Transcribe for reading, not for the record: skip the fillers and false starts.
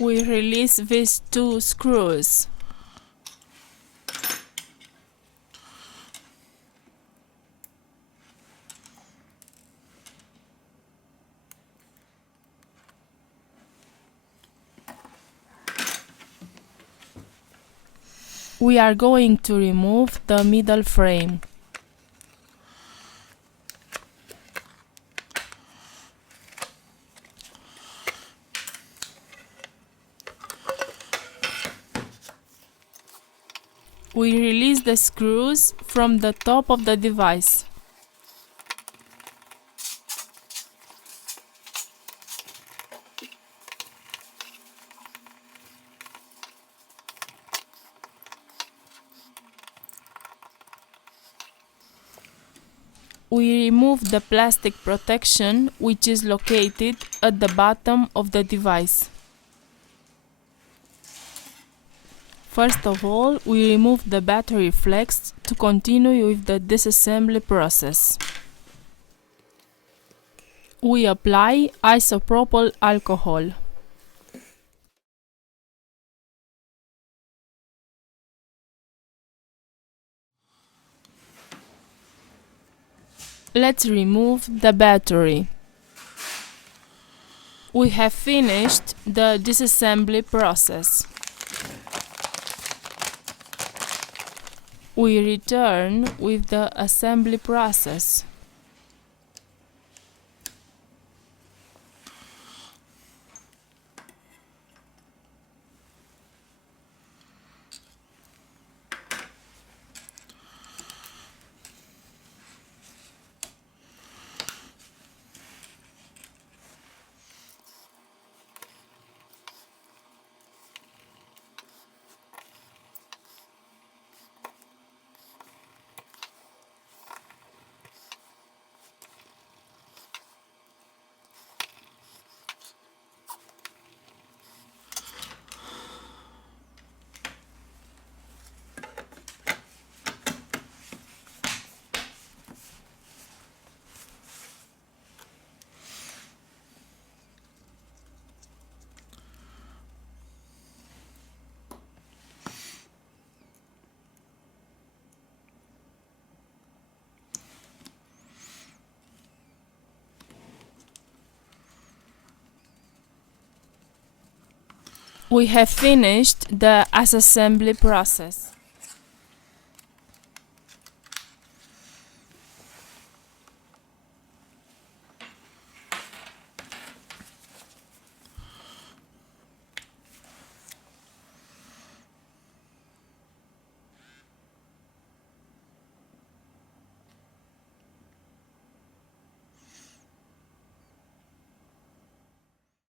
We release these two screws. We are going to remove the middle frame. We release the screws from the top of the device. We remove the plastic protection, which is located at the bottom of the device. First of all, we remove the battery flex to continue with the disassembly process. We apply isopropyl alcohol. Let's remove the battery. We have finished the disassembly process. We return with the assembly process. We have finished the assembly process.